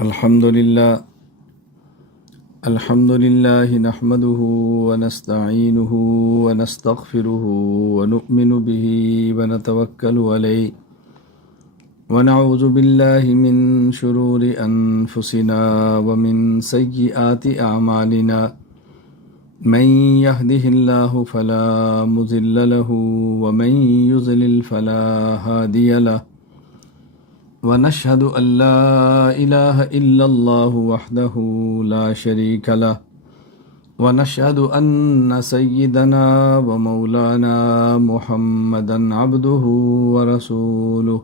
الحمد لله نحمده ونستعينه ونستغفره ونؤمن به ونتوكل عليه ونعوذ بالله من شرور أنفسنا ومن سيئات أعمالنا من يهده الله فلا مضل له ومن يضلل فلا هادي له ونشهد أن لا إله إلا الله وحده لا شريك له ونشهد أن سيدنا ومولانا محمدا عبده ورسوله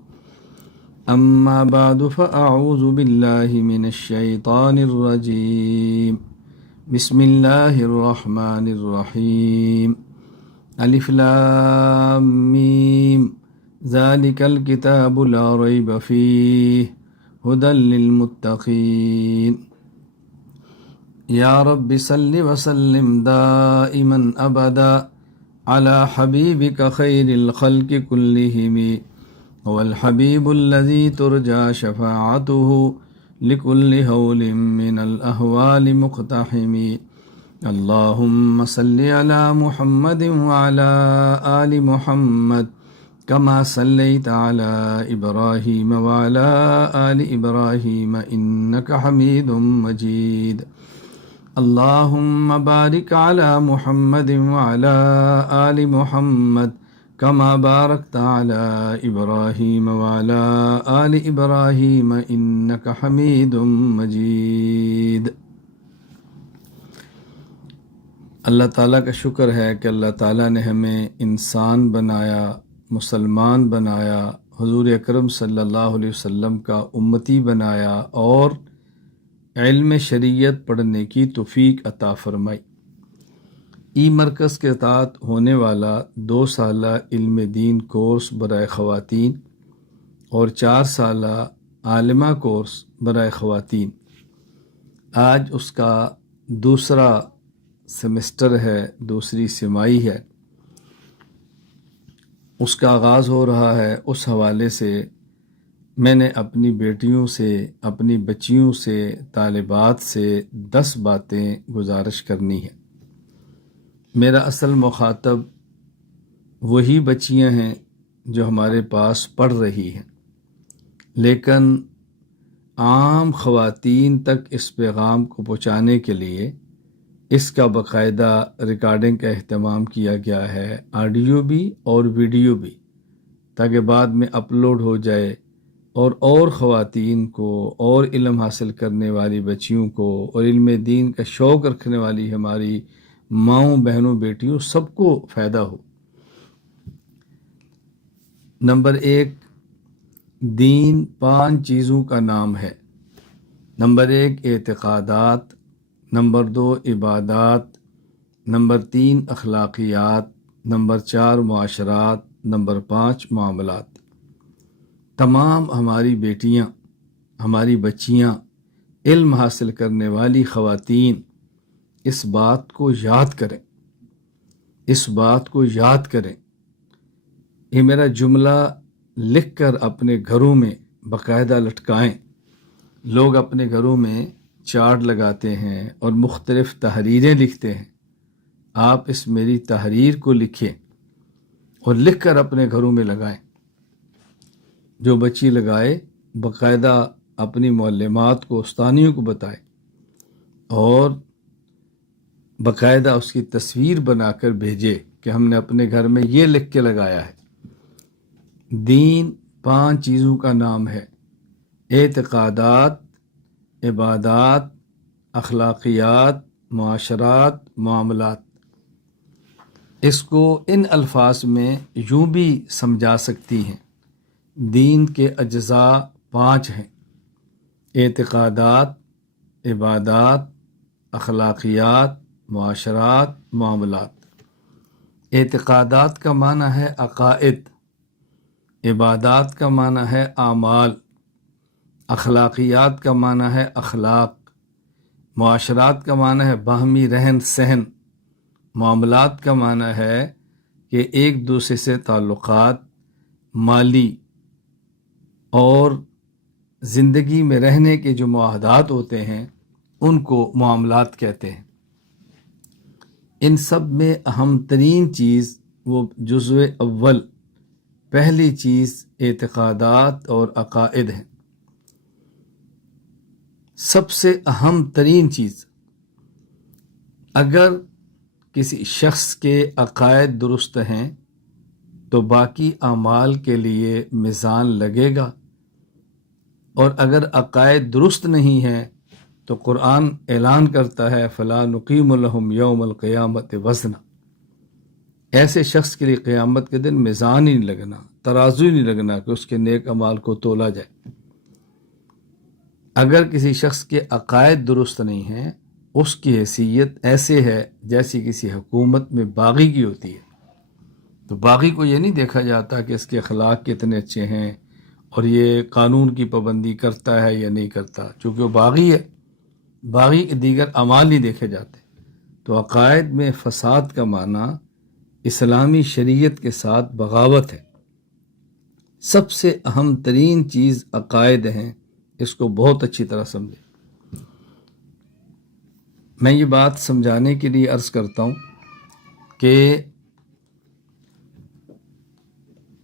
أما بعد فأعوذ بالله من الشيطان الرجيم بسم الله الرحمن الرحيم ألف لام ميم ذلك الكتاب لا ريب فيه هدى للمتقين يا رب صل وسلم دائما أبدا على حبيبك خير الخلق كلهم هو الحبيب الذي ترجى شفاعته لكل هول من الأهوال مقتحم اللهم صل على محمد وعلى آل محمد كما صليت على إبراهيم وعلى آل إبراهيم إنك حميد مجيد اللهم بارك على محمد وعلى آل محمد كما باركت على إبراهيم وعلى آل إبراهيم إنك حميد مجيد۔ اللہ تعالیٰ کا شکر ہے کہ اللہ تعالیٰ نے ہمیں انسان بنایا، مسلمان بنایا، حضور اکرم صلی اللہ علیہ وسلم کا امتی بنایا اور علم شریعت پڑھنے کی توفیق عطا فرمائی۔ ای مرکز کے تحت ہونے والا 2 سالہ علم دین کورس برائے خواتین اور 4 سالہ عالمہ کورس برائے خواتین، آج اس کا دوسرا سیمسٹر ہے، دوسری سمائی ہے، اس کا آغاز ہو رہا ہے۔ اس حوالے سے میں نے اپنی بیٹیوں سے، اپنی بچیوں سے، طالبات سے 10 باتیں گزارش کرنی ہیں۔ میرا اصل مخاطب وہی بچیاں ہیں جو ہمارے پاس پڑھ رہی ہیں، لیکن عام خواتین تک اس پیغام کو پہنچانے کے لیے اس کا باقاعدہ ریکارڈنگ کا اہتمام کیا گیا ہے، آڈیو بھی اور ویڈیو بھی، تاکہ بعد میں اپلوڈ ہو جائے اور خواتین کو اور علم حاصل کرنے والی بچیوں کو اور علم دین کا شوق رکھنے والی ہماری ماؤں، بہنوں، بیٹیوں سب کو فائدہ ہو۔ نمبر 1، دین 5 چیزوں کا نام ہے۔ نمبر 1 اعتقادات، نمبر 2 عبادات، نمبر 3 اخلاقیات، نمبر 4 معاشرات، نمبر 5 معاملات۔ تمام ہماری بیٹیاں، ہماری بچیاں، علم حاصل کرنے والی خواتین اس بات کو یاد کریں، اس بات کو یاد کریں۔ یہ میرا جملہ لکھ کر اپنے گھروں میں باقاعدہ لٹکائیں۔ لوگ اپنے گھروں میں چارٹ لگاتے ہیں اور مختلف تحریریں لکھتے ہیں۔ آپ اس میری تحریر کو لکھیں اور لکھ کر اپنے گھروں میں لگائیں۔ جو بچی لگائے باقاعدہ اپنی معلمات کو، استانیوں کو بتائے اور باقاعدہ اس کی تصویر بنا کر بھیجے کہ ہم نے اپنے گھر میں یہ لکھ کے لگایا ہے۔ دین 5 چیزوں کا نام ہے: اعتقادات، عبادات، اخلاقیات، معاشرات، معاملات۔ اس کو ان الفاظ میں یوں بھی سمجھا سکتی ہیں: دین کے اجزاء 5 ہیں: اعتقادات، عبادات، اخلاقیات، معاشرات، معاملات۔ اعتقادات کا معنی ہے عقائد، عبادات کا معنی ہے اعمال، اخلاقیات کا معنی ہے اخلاق، معاشرات کا معنی ہے باہمی رہن سہن، معاملات کا معنی ہے کہ ایک دوسرے سے تعلقات، مالی اور زندگی میں رہنے کے جو معاہدات ہوتے ہیں ان کو معاملات کہتے ہیں۔ ان سب میں اہم ترین چیز وہ جزو اول، پہلی چیز اعتقادات اور عقائد ہیں۔ سب سے اہم ترین چیز، اگر کسی شخص کے عقائد درست ہیں تو باقی اعمال کے لیے میزان لگے گا، اور اگر عقائد درست نہیں ہیں تو قرآن اعلان کرتا ہے فَلَا نُقِيمُ لَهُمْ يَوْمَ الْقِيَامَةِ وَزْنًا، ایسے شخص کے لیے قیامت کے دن میزان ہی نہیں لگنا، ترازو ہی نہیں لگنا کہ اس کے نیک اعمال کو تولا جائے۔ اگر کسی شخص کے عقائد درست نہیں ہیں، اس کی حیثیت ایسے ہے جیسی کسی حکومت میں باغی کی ہوتی ہے۔ تو باغی کو یہ نہیں دیکھا جاتا کہ اس کے اخلاق کتنے اچھے ہیں اور یہ قانون کی پابندی کرتا ہے یا نہیں کرتا، چونکہ وہ باغی ہے، باغی کے دیگر اعمال نہیں دیکھے جاتے۔ تو عقائد میں فساد کا معنی اسلامی شریعت کے ساتھ بغاوت ہے۔ سب سے اہم ترین چیز عقائد ہیں، اس کو بہت اچھی طرح سمجھیں۔ میں یہ بات سمجھانے کے لیے عرض کرتا ہوں کہ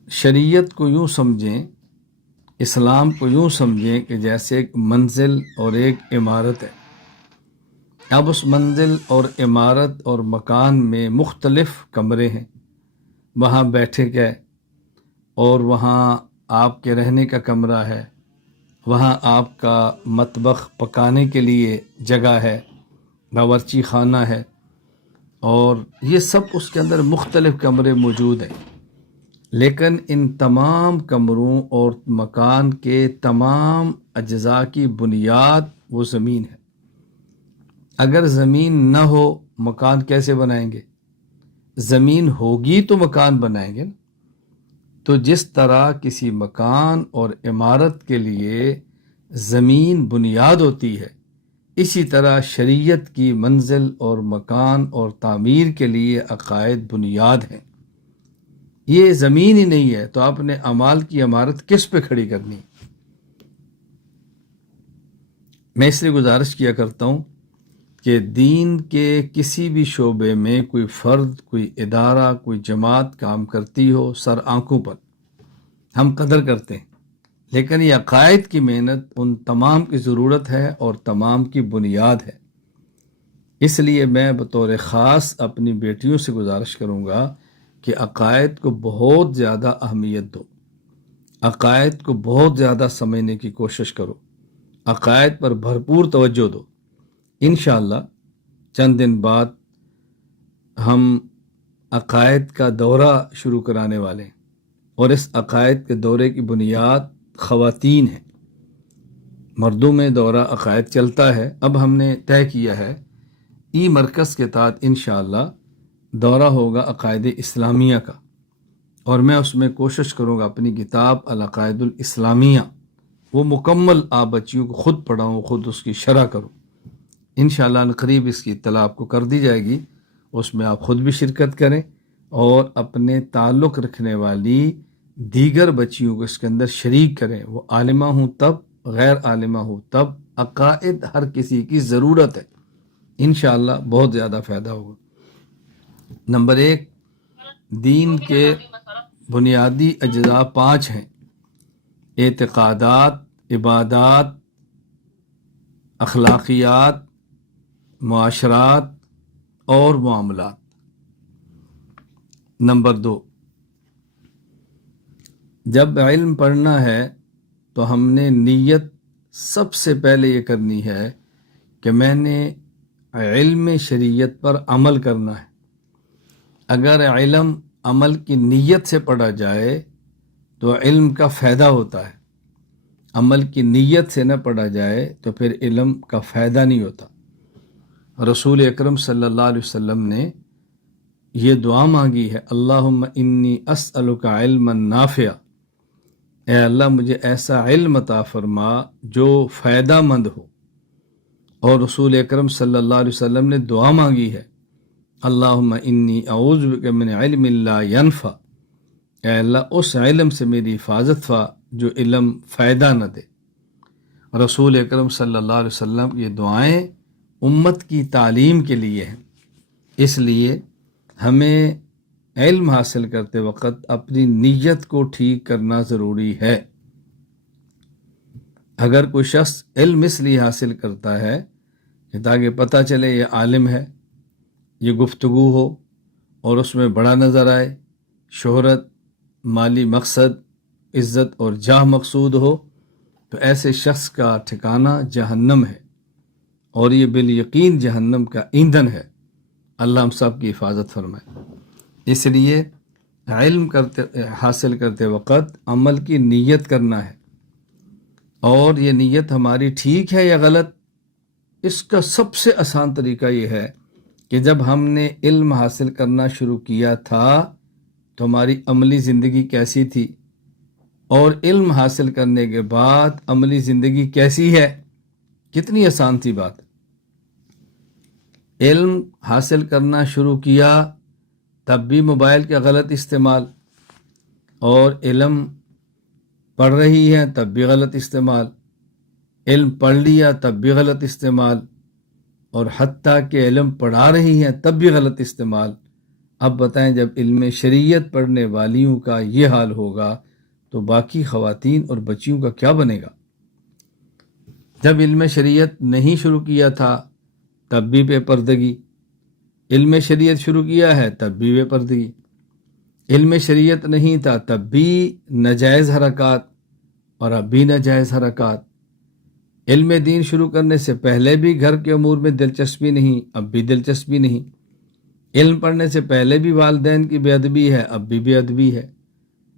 شریعت کو یوں سمجھیں، اسلام کو یوں سمجھیں کہ جیسے ایک منزل اور ایک عمارت ہے۔ اب اس منزل اور عمارت اور مکان میں مختلف کمرے ہیں، وہاں بیٹھے گئے، اور وہاں آپ کے رہنے کا کمرہ ہے، وہاں آپ کا مطبخ پکانے کے لیے جگہ ہے، باورچی خانہ ہے، اور یہ سب اس کے اندر مختلف کمرے موجود ہیں۔ لیکن ان تمام کمروں اور مکان کے تمام اجزاء کی بنیاد وہ زمین ہے۔ اگر زمین نہ ہو مکان کیسے بنائیں گے؟ زمین ہوگی تو مکان بنائیں گے نا۔ تو جس طرح کسی مکان اور عمارت کے لیے زمین بنیاد ہوتی ہے، اسی طرح شریعت کی منزل اور مکان اور تعمیر کے لیے عقائد بنیاد ہیں۔ یہ زمین ہی نہیں ہے تو آپ نے اعمال کی عمارت کس پہ کھڑی کرنی؟ میں اس لیے گزارش کیا کرتا ہوں کہ دین کے کسی بھی شعبے میں کوئی فرد، کوئی ادارہ، کوئی جماعت کام کرتی ہو، سر آنکھوں پر ہم قدر کرتے ہیں، لیکن یہ عقائد کی محنت ان تمام کی ضرورت ہے اور تمام کی بنیاد ہے۔ اس لیے میں بطور خاص اپنی بیٹیوں سے گزارش کروں گا کہ عقائد کو بہت زیادہ اہمیت دو، عقائد کو بہت زیادہ سمجھنے کی کوشش کرو، عقائد پر بھرپور توجہ دو۔ انشاءاللہ چند دن بعد ہم عقائد کا دورہ شروع کرانے والے ہیں، اور اس عقائد کے دورے کی بنیاد خواتین ہیں۔ مردوں میں دورہ عقائد چلتا ہے، اب ہم نے طے کیا ہے ای مرکز کے تحت انشاءاللہ دورہ ہوگا عقائد اسلامیہ کا، اور میں اس میں کوشش کروں گا اپنی کتاب العقائد الاسلامیہ وہ مکمل آپ بچیوں کو خود پڑھاؤں، خود اس کی شرح کروں۔ انشاءاللہ عنقریب اس کی اطلاع آپ کو کر دی جائے گی، اس میں آپ خود بھی شرکت کریں اور اپنے تعلق رکھنے والی دیگر بچیوں کو اس کے اندر شریک کریں۔ وہ عالمہ ہوں تب، غیر عالمہ ہوں تب، عقائد ہر کسی کی ضرورت ہے۔ انشاءاللہ بہت زیادہ فائدہ ہوگا۔ نمبر 1، دین کے بنیادی اجزاء 5 ہیں: اعتقادات، عبادات، اخلاقیات، معاشرات اور معاملات۔ نمبر 2، جب علم پڑھنا ہے تو ہم نے نیت سب سے پہلے یہ کرنی ہے کہ میں نے علم شریعت پر عمل کرنا ہے۔ اگر علم عمل کی نیت سے پڑھا جائے تو علم کا فائدہ ہوتا ہے، عمل کی نیت سے نہ پڑھا جائے تو پھر علم کا فائدہ نہیں ہوتا۔ رسول اکرم صلی اللہ علیہ وسلم نے یہ دعا مانگی ہے، اللہم انی اسألک علما نافعا، اے اللہ مجھے ایسا علم عطا فرما جو فائدہ مند ہو۔ اور رسول اکرم صلی اللہ علیہ وسلم نے دعا مانگی ہے، اللہم انی اعوذ بک من علم لا ینفع، اے اللہ اس علم سے میری حفاظت فرما جو علم فائدہ نہ دے۔ رسول اکرم صلی اللہ علیہ وسلم کی دعائیں امت کی تعلیم کے لیے ہیں۔ اس لیے ہمیں علم حاصل کرتے وقت اپنی نیت کو ٹھیک کرنا ضروری ہے۔ اگر کوئی شخص علم اس لیے حاصل کرتا ہے کہ تاکہ پتہ چلے یہ عالم ہے، یہ گفتگو ہو اور اس میں بڑا نظر آئے، شہرت، مالی مقصد، عزت اور جاہ مقصود ہو، تو ایسے شخص کا ٹھکانہ جہنم ہے، اور یہ بالیقین جہنم کا ایندھن ہے۔ اللہ ہم سب کی حفاظت فرمائے۔ اس لیے علم حاصل کرتے وقت عمل کی نیت کرنا ہے، اور یہ نیت ہماری ٹھیک ہے یا غلط، اس کا سب سے آسان طریقہ یہ ہے کہ جب ہم نے علم حاصل کرنا شروع کیا تھا تو ہماری عملی زندگی کیسی تھی، اور علم حاصل کرنے کے بعد عملی زندگی کیسی ہے۔ کتنی آسان سی بات۔ علم حاصل کرنا شروع کیا تب بھی موبائل کا غلط استعمال، اور علم پڑھ رہی ہے تب بھی غلط استعمال، علم پڑھ لیا تب بھی غلط استعمال، اور حتیٰ کہ علم پڑھا رہی ہیں تب بھی غلط استعمال۔ اب بتائیں جب علم شریعت پڑھنے والیوں کا یہ حال ہوگا تو باقی خواتین اور بچیوں کا کیا بنے گا؟ جب علم شریعت نہیں شروع کیا تھا تب بھی بے پردگی، علم شریعت شروع کیا ہے تب بھی بے پردگی، علم شریعت نہیں تھا تب بھی ناجائز حرکات، اور اب بھی ناجائز حرکات، علم دین شروع کرنے سے پہلے بھی گھر کے امور میں دلچسپی نہیں، اب بھی دلچسپی نہیں، علم پڑھنے سے پہلے بھی والدین کی بے ادبی ہے، اب بھی بے ادبی ہے،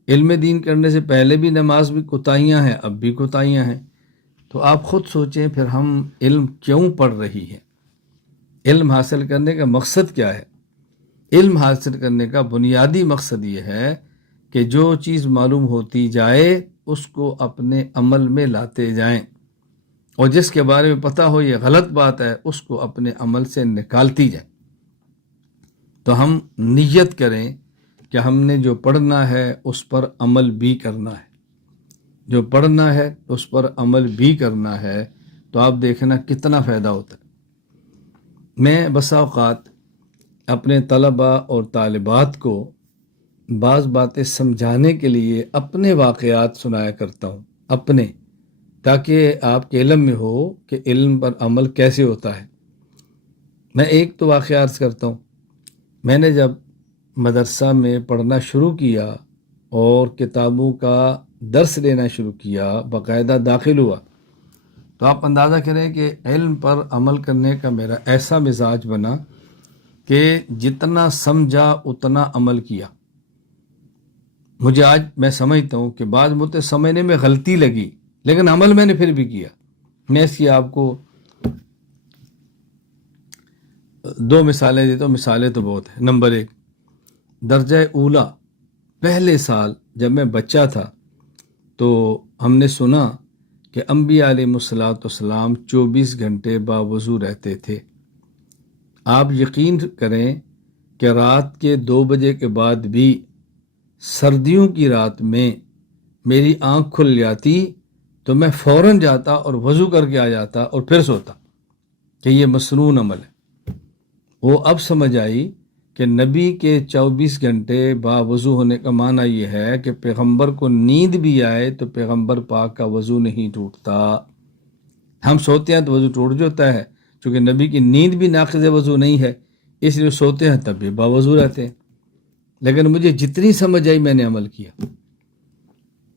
علم دین کرنے سے پہلے بھی نماز میں کوتاہیاں ہیں، اب بھی کوتاہیاں ہیں۔ تو آپ خود سوچیں پھر ہم علم کیوں پڑھ رہی ہیں؟ علم حاصل کرنے کا مقصد کیا ہے؟ علم حاصل کرنے کا بنیادی مقصد یہ ہے کہ جو چیز معلوم ہوتی جائے اس کو اپنے عمل میں لاتے جائیں، اور جس کے بارے میں پتہ ہو یہ غلط بات ہے اس کو اپنے عمل سے نکالتی جائیں۔ تو ہم نیت کریں کہ ہم نے جو پڑھنا ہے اس پر عمل بھی کرنا ہے، جو پڑھنا ہے اس پر عمل بھی کرنا ہے، تو آپ دیکھنا کتنا فائدہ ہوتا ہے۔ میں بسا اوقات اپنے طلباء اور طالبات کو بعض باتیں سمجھانے کے لیے اپنے واقعات سنایا کرتا ہوں، اپنے، تاکہ آپ کے علم میں ہو کہ علم پر عمل کیسے ہوتا ہے۔ میں ایک تو واقعہ عرض کرتا ہوں۔ میں نے جب مدرسہ میں پڑھنا شروع کیا اور کتابوں کا درس لینا شروع کیا، باقاعدہ داخل ہوا، تو آپ اندازہ کریں کہ علم پر عمل کرنے کا میرا ایسا مزاج بنا کہ جتنا سمجھا اتنا عمل کیا۔ مجھے آج میں سمجھتا ہوں کہ بعض مجھے سمجھنے میں غلطی لگی لیکن عمل میں نے پھر بھی کیا۔ میں اس کی آپ کو دو مثالیں دیتا ہوں، مثالیں تو بہت ہیں۔ نمبر 1، درجہ اولا پہلے سال جب میں بچہ تھا تو ہم نے سنا کہ انبیاء علیہ السلام 24 گھنٹے باوضو رہتے تھے۔ آپ یقین کریں کہ رات کے 2 بجے کے بعد بھی سردیوں کی رات میں میری آنکھ کھل جاتی تو میں فوراً جاتا اور وضو کر کے آ جاتا اور پھر سوتا، کہ یہ مسنون عمل ہے۔ وہ اب سمجھ آئی کہ نبی کے 24 گھنٹے باوضو ہونے کا معنی یہ ہے کہ پیغمبر کو نیند بھی آئے تو پیغمبر پاک کا وضو نہیں ٹوٹتا۔ ہم سوتے ہیں تو وضو ٹوٹ جاتا ہے، چونکہ نبی کی نیند بھی ناقض وضو نہیں ہے، اس لیے سوتے ہیں تب بھی باوضو رہتے ہیں۔ لیکن مجھے جتنی سمجھ آئی میں نے عمل کیا۔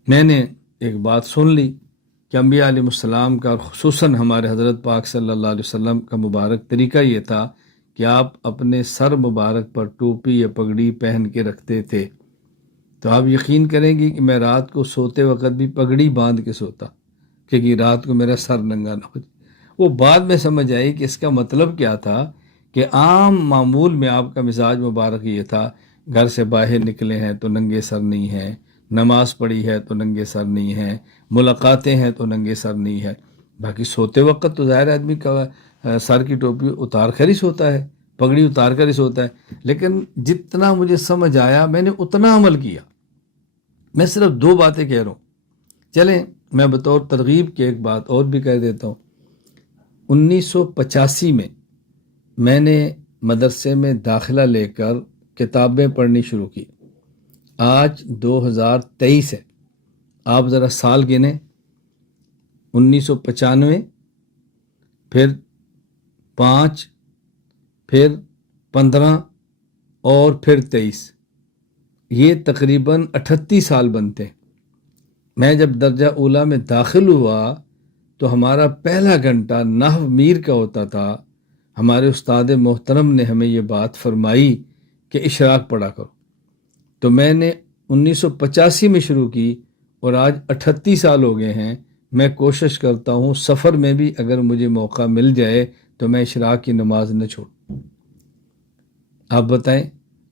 میں نے ایک بات سن لی کہ انبیاء علیہ السلام کا، خصوصاً ہمارے حضرت پاک صلی اللہ علیہ وسلم کا مبارک طریقہ یہ تھا کہ آپ اپنے سر مبارک پر ٹوپی یا پگڑی پہن کے رکھتے تھے۔ تو آپ یقین کریں گی کہ میں رات کو سوتے وقت بھی پگڑی باندھ کے سوتا، کیونکہ رات کو میرا سر ننگا نہ ہو جائے۔ وہ بعد میں سمجھ آئی کہ اس کا مطلب کیا تھا، کہ عام معمول میں آپ کا مزاج مبارک یہ تھا، گھر سے باہر نکلے ہیں تو ننگے سر نہیں ہیں، نماز پڑھی ہے تو ننگے سر نہیں ہیں، ملاقاتیں ہیں تو ننگے سر نہیں ہے۔ باقی سوتے وقت تو ظاہر آدمی کا سر کی ٹوپی اتار کر ہی سوتا ہے، پگڑی اتار کر ہی سوتا ہے، لیکن جتنا مجھے سمجھ آیا میں نے اتنا عمل کیا۔ میں صرف 2 باتیں کہہ رہا ہوں۔ چلیں میں بطور ترغیب کے ایک بات اور بھی کہہ دیتا ہوں. 1985 میں میں نے مدرسے میں داخلہ لے کر کتابیں پڑھنی شروع کی. آج 2023 ہے. آپ ذرا سال گنیں. 1995، پھر 5، پھر 15 اور پھر 23. یہ تقریباً 38 سال بنتے ہیں. میں جب درجہ اولیٰ میں داخل ہوا تو ہمارا پہلا گھنٹہ نحو میر کا ہوتا تھا. ہمارے استاد محترم نے ہمیں یہ بات فرمائی کہ اشراق پڑھا کرو. تو میں نے 1985 میں شروع کی اور آج 38 سال ہو گئے ہیں. میں کوشش کرتا ہوں سفر میں بھی اگر مجھے موقع مل جائے تو میں اشراق کی نماز نہ چھوڑوں. آپ بتائیں،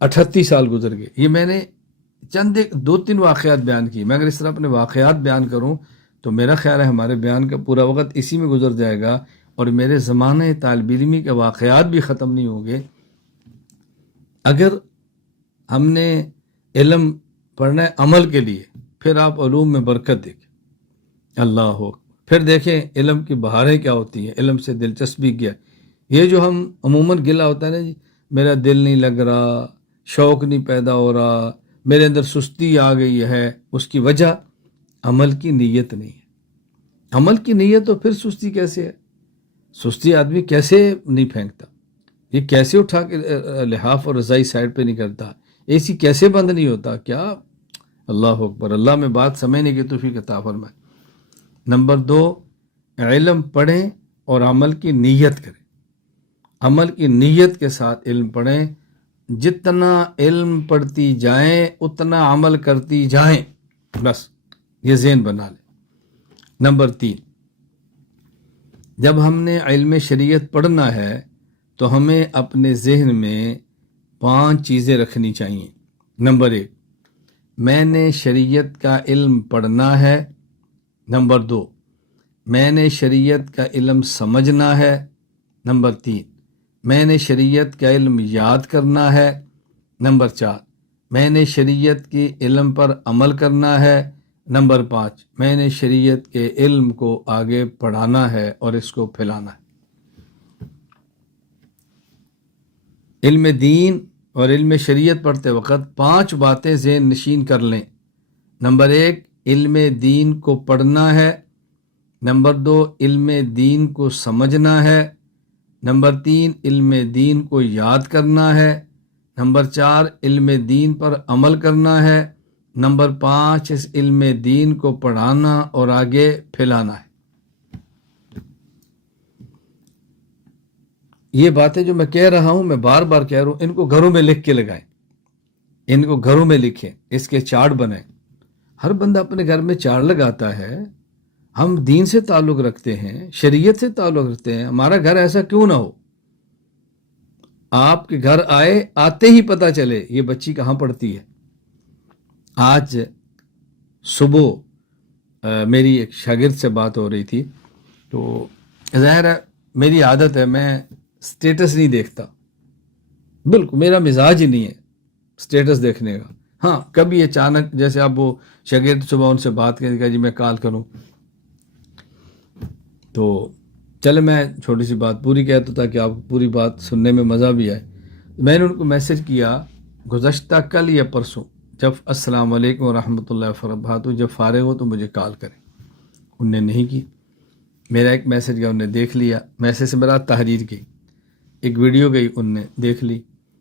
38 سال گزر گئے. یہ میں نے چند 2-3 واقعات بیان کی. میں اگر اس طرح اپنے واقعات بیان کروں تو میرا خیال ہے ہمارے بیان کا پورا وقت اسی میں گزر جائے گا اور میرے زمانے طالب علمی کے واقعات بھی ختم نہیں ہوں گے. اگر ہم نے علم پڑھنا ہے عمل کے لیے، پھر آپ علوم میں برکت دیکھیں. اللہ ہو. پھر دیکھیں علم کی بہاریں کیا ہوتی ہیں، علم سے دلچسپی کیا. یہ جو ہم عموماً گلا ہوتا ہے نا جی، میرا دل نہیں لگ رہا، شوق نہیں پیدا ہو رہا، میرے اندر سستی آ گئی ہے، اس کی وجہ عمل کی نیت نہیں ہے. عمل کی نیت تو پھر سستی کیسے ہے؟ سستی آدمی کیسے نہیں پھینکتا؟ یہ کیسے اٹھا کے لحاف اور رضائی سائڈ پہ نہیں کرتا؟ اے سی کیسے بند نہیں ہوتا؟ کیا اللہ اکبر. اللہ میں بات سمجھنے کی توفیق عطا فرمائے. نمبر 2، علم پڑھیں اور عمل کی نیت کریں. عمل کی نیت کے ساتھ علم پڑھیں. جتنا علم پڑھتی جائیں اتنا عمل کرتی جائیں. بس یہ ذہن بنا لیں. نمبر 3، جب ہم نے علم شریعت پڑھنا ہے تو ہمیں اپنے ذہن میں 5 چیزیں رکھنی چاہیے. نمبر 1، میں نے شریعت کا علم پڑھنا ہے. نمبر 2، میں نے شریعت کا علم سمجھنا ہے. نمبر 3، میں نے شریعت کا علم یاد کرنا ہے. نمبر 4، میں نے شریعت کے علم پر عمل کرنا ہے. نمبر 5، میں نے شریعت کے علم کو آگے پڑھانا ہے اور اس کو پھیلانا ہے. علم دین اور علم شریعت پڑھتے وقت 5 باتیں ذہن نشین کر لیں. نمبر 1، علم دین کو پڑھنا ہے. نمبر 2، علم دین کو سمجھنا ہے. نمبر 3، علم دین کو یاد کرنا ہے. نمبر 4، علم دین پر عمل کرنا ہے. نمبر 5، اس علم دین کو پڑھانا اور آگے پھیلانا ہے. یہ باتیں جو میں کہہ رہا ہوں، میں بار بار کہہ رہا ہوں، ان کو گھروں میں لکھ کے لگائیں. ان کو گھروں میں لکھیں، اس کے چارٹ بنائیں. ہر بندہ اپنے گھر میں چارٹ لگاتا ہے. ہم دین سے تعلق رکھتے ہیں، شریعت سے تعلق رکھتے ہیں. ہمارا گھر ایسا کیوں نہ ہو؟ آپ کے گھر آتے ہی پتہ چلے یہ بچی کہاں پڑھتی ہے. آج صبح میری ایک شاگرد سے بات ہو رہی تھی، تو ظاہر ہے میری عادت ہے میں سٹیٹس نہیں دیکھتا. بالکل میرا مزاج ہی نہیں ہے سٹیٹس دیکھنے کا. ہاں کبھی اچانک جیسے آپ وہ شاگرد صبح ان سے بات کریں کہ جی میں کال کروں، تو چلے میں چھوٹی سی بات پوری کہتا تھا کہ آپ کو پوری بات سننے میں مزہ بھی آئے. میں نے ان کو میسج کیا گزشتہ کل یا پرسوں، جب السلام علیکم ورحمۃ اللہ وبرکاتہ، جب فارغ ہو تو مجھے کال کریں. انہوں نے نہیں کی. میرا ایک میسج گیا، انہوں نے دیکھ لیا. میسج سے میرا تحریر کی، ایک ویڈیو گئی، انہوں نے دیکھ لی.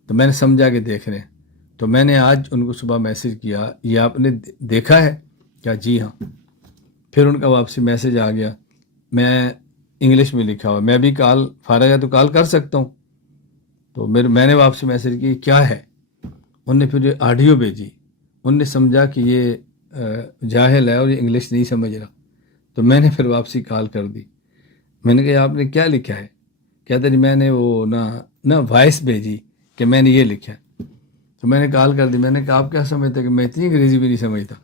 تو میں نے سمجھا کہ دیکھ رہے ہیں. تو میں نے آج ان کو صبح میسج کیا، یہ آپ نے دیکھا ہے کیا؟ جی ہاں. پھر ان کا واپسی میسج آ گیا، میں انگلش میں لکھا ہوا، میں بھی کال فارغ ہے تو کال کر سکتا ہوں. تو میں نے واپسی میسج کی کیا ہے. انہوں نے پھر آڈیو بھیجی. انہوں نے سمجھا کہ یہ جاہل ہے اور یہ انگلش نہیں سمجھ رہا. تو میں نے پھر واپسی کال کر دی. میں نے کہا آپ نے کیا لکھا ہے؟ کہتے جی میں نے وہ نہ وائس بھیجی کہ میں نے یہ لکھا ہے. تو میں نے کال کر دی. میں نے کہا آپ کیا سمجھتے کہ میں اتنی انگریزی بھی نہیں سمجھتا؟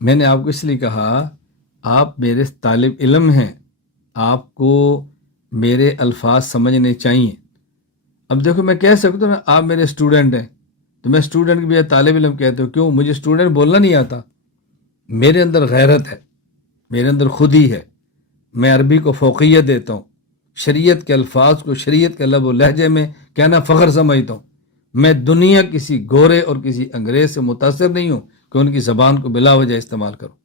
میں نے آپ کو اس لیے کہا آپ میرے طالب علم ہیں، آپ کو میرے الفاظ سمجھنے چاہیے. اب دیکھو میں کہہ سکتا ہوں نا آپ میرے اسٹوڈنٹ ہیں، تو میں اسٹوڈنٹ کے بھی طالب علم کہتا ہوں. کیوں؟ مجھے اسٹوڈنٹ بولنا نہیں آتا. میرے اندر غیرت ہے، میرے اندر خود ہی ہے. میں عربی کو فوقیت دیتا ہوں، شریعت کے الفاظ کو شریعت کے لب و لہجے میں کہنا فخر سمجھتا ہوں. میں دنیا کسی گورے اور کسی انگریز سے متاثر نہیں ہوں کہ ان کی زبان کو بلا وجہ استعمال کروں.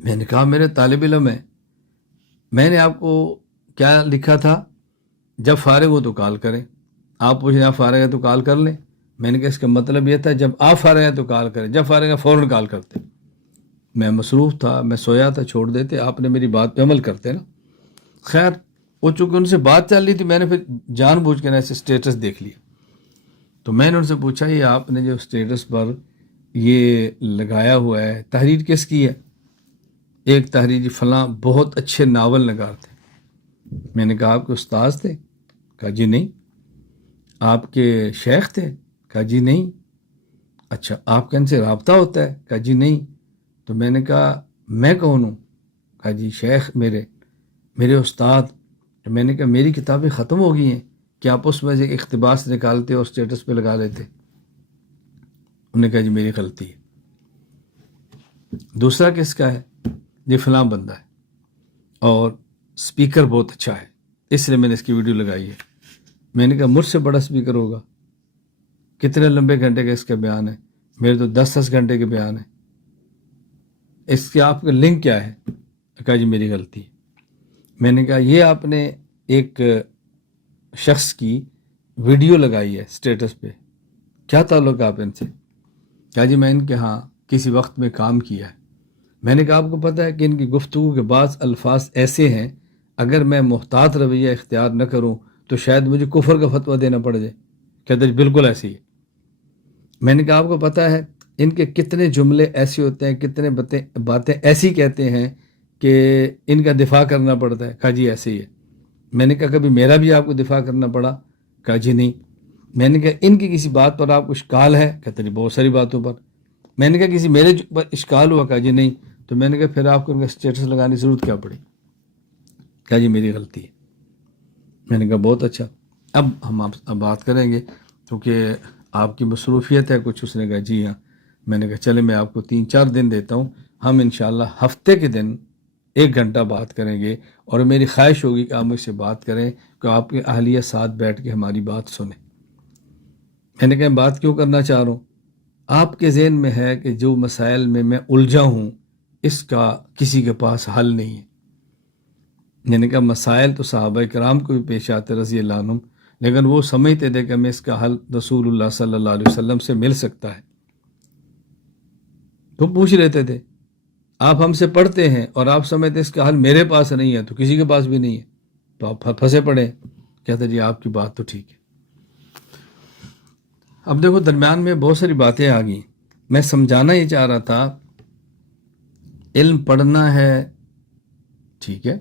میں نے کہا میرے طالب علم ہے، میں نے آپ کو کیا لکھا تھا، جب فارغ ہو تو کال کریں. آپ پوچھیں آپ فارغ ہے تو کال کر لیں. میں نے کہا اس کا مطلب یہ تھا جب آپ فارغ ہیں تو کال کریں، جب فارغ ہے فوراً کال کرتے. میں مصروف تھا، میں سویا تھا، چھوڑ دیتے. آپ نے میری بات پہ عمل کرتے نا. خیر وہ چونکہ ان سے بات چل رہی تھی، میں نے پھر جان بوجھ کے ایسے اسٹیٹس دیکھ لیا. تو میں نے ان سے پوچھا یہ آپ نے جو اسٹیٹس پر یہ لگایا ہوا ہے تحریر کس کی ہے؟ ایک تحریر فلاں بہت اچھے ناول نگار تھے. میں نے کہا آپ کے استاذ تھے؟ کہا جی نہیں. آپ کے شیخ تھے؟ کہا جی نہیں. اچھا آپ کا ان سے رابطہ ہوتا ہے؟ کہا جی نہیں. تو میں نے کہا میں کون ہوں؟ کہا جی شیخ میرے استاد. تو میں نے کہا میری کتابیں ختم ہو گئی ہیں کہ آپ اس میں سے اقتباس نکالتے اور اسٹیٹس پہ لگا لیتے؟ انہوں نے کہا جی میری غلطی ہے. دوسرا کس کا ہے؟ یہ فلاں بندہ ہے اور سپیکر بہت اچھا ہے، اس لیے میں نے اس کی ویڈیو لگائی ہے. میں نے کہا مجھ سے بڑا سپیکر ہوگا؟ کتنے لمبے گھنٹے کا اس کا بیان ہے؟ میرے تو 10 گھنٹے کے بیان ہے. اس کے آپ کا لنک کیا ہے؟ کہا جی میری غلطی ہے. میں نے کہا یہ آپ نے ایک شخص کی ویڈیو لگائی ہے اسٹیٹس پہ، کیا تعلق آپ ان سے؟ کہا جی میں ان کے ہاں کسی وقت میں کام کیا ہے. میں نے کہا آپ کو پتہ ہے کہ ان کی گفتگو کے بعض الفاظ ایسے ہیں اگر میں محتاط رویہ اختیار نہ کروں تو شاید مجھے کفر کا فتویٰ دینا پڑ جائے. کہتے ہیں بالکل ایسی ہے. میں نے کہا آپ کو پتہ ہے ان کے کتنے جملے ایسے ہوتے ہیں، کتنے باتیں ایسی کہتے ہیں کہ ان کا دفاع کرنا پڑتا ہے؟ کہا جی ایسے ہی ہے. میں نے کہا کبھی میرا بھی آپ کو دفاع کرنا پڑا؟ کہا جی نہیں. میں نے کہا ان کی کسی بات پر آپ کو اشکال ہے؟ کہتے ہیں بہت ساری باتوں پر. میں نے کہا کسی میرے پر اشکال ہوا؟ کہا جی نہیں. تو میں نے کہا پھر آپ کو ان کا اسٹیٹس لگانے کی ضرورت کیا پڑی؟ کہا جی میری غلطی ہے. میں نے کہا بہت اچھا، اب ہم اب بات کریں گے کیونکہ آپ کی مصروفیت ہے کچھ. اس نے کہا جی ہاں. میں نے کہا چلے میں آپ کو 3-4 دن دیتا ہوں، ہم انشاءاللہ ہفتے کے دن 1 گھنٹہ بات کریں گے. اور میری خواہش ہوگی کہ آپ مجھ سے بات کریں کہ آپ کے اہلیہ ساتھ بیٹھ کے ہماری بات سنیں. میں نے کہا بات کیوں کرنا چاہ رہا ہوں؟ آپ کے ذہن میں ہے کہ جو مسائل میں الجھا ہوں اس کا کسی کے پاس حل نہیں ہے. میں نے کہا مسائل تو صحابہ کرام کو بھی پیش آتے رضی اللہ عنہم، لیکن وہ سمجھتے تھے کہ ہمیں اس کا حل رسول اللہ صلی اللہ علیہ وسلم سے مل سکتا ہے. تو پوچھ لیتے تھے آپ ہم سے پڑھتے ہیں اور آپ سمجھتے اس کا حل میرے پاس نہیں ہے تو کسی کے پاس بھی نہیں ہے، تو آپ پھنسے پڑے. کہتے جی آپ کی بات تو ٹھیک ہے. اب دیکھو درمیان میں بہت ساری باتیں آ گئیں. میں سمجھانا یہ چاہ رہا تھا علم پڑھنا ہے ٹھیک ہے،